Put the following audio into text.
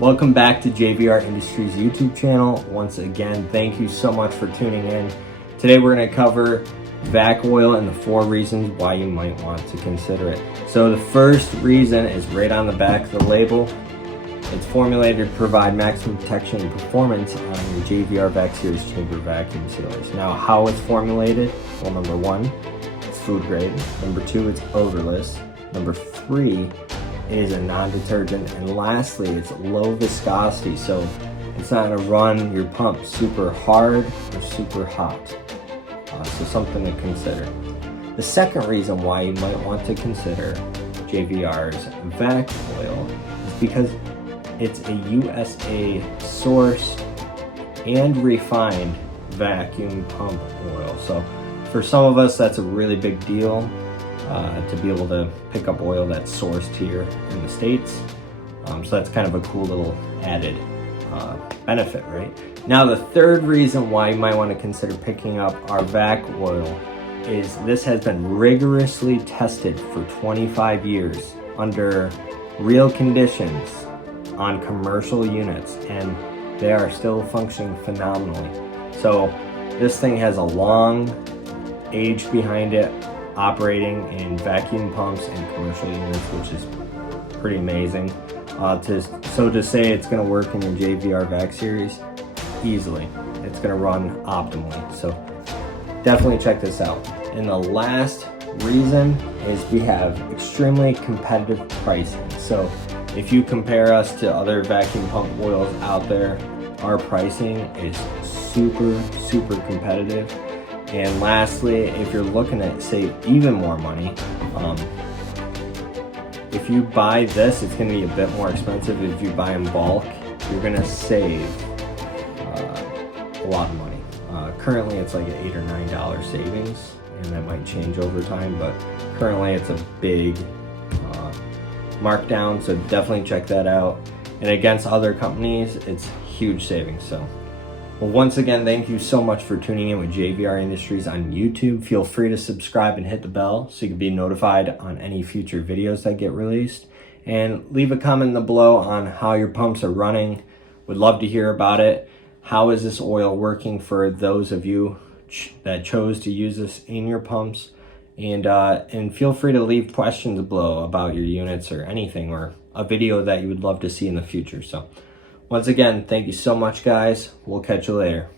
Welcome back to JVR Industries YouTube channel. Once again, thank you so much for tuning in. Today we're going to cover VacOil and the 4 reasons why you might want to consider it. So the first reason is right on the back of the label. It's formulated to provide maximum protection and performance on your JVR VacSeries chamber vacuum sealers. Now, how it's formulated? Well, number 1, it's food grade. Number 2, it's odorless. Number 3, it is a non-detergent. And lastly, it's low viscosity, so it's not going to run your pump super hard or super hot. So something to consider. The second reason why you might want to consider JVR's VacOil is because it's a USA sourced and refined vacuum pump oil. So for some of us, that's a really big deal to be able to pick up oil that's sourced here in the States. So that's kind of a cool little added benefit, right? Now, the third reason why you might want to consider picking up our VacOil is this has been rigorously tested for 25 years under real conditions on commercial units, and they are still functioning phenomenally. So this thing has a long age behind it operating in vacuum pumps and commercial units, which is pretty amazing. So to say it's going to work in your JVR VacSeries, easily. It's going to run optimally. So definitely check this out. And the last reason is we have extremely competitive pricing. So if you compare us to other vacuum pump oils out there, our pricing is super competitive. And lastly, if you're looking to save even more money, if you buy this, it's going to be a bit more expensive. If you buy in bulk, you're going to save a lot of money. Currently, it's like an $8 or $9 savings, and that might change over time, but currently it's a big markdown, so definitely check that out. And against other companies, it's huge savings. So, well, once again, thank you so much for tuning in with JVR Industries on YouTube. Feel free to subscribe and hit the bell so you can be notified on any future videos that get released. And leave a comment below on how your pumps are running. Would love to hear about it. How is this oil working for those of you that chose to use this in your pumps? And feel free to leave questions below about your units or anything, or a video that you would love to see in the future. So once again, thank you so much, guys. We'll catch you later.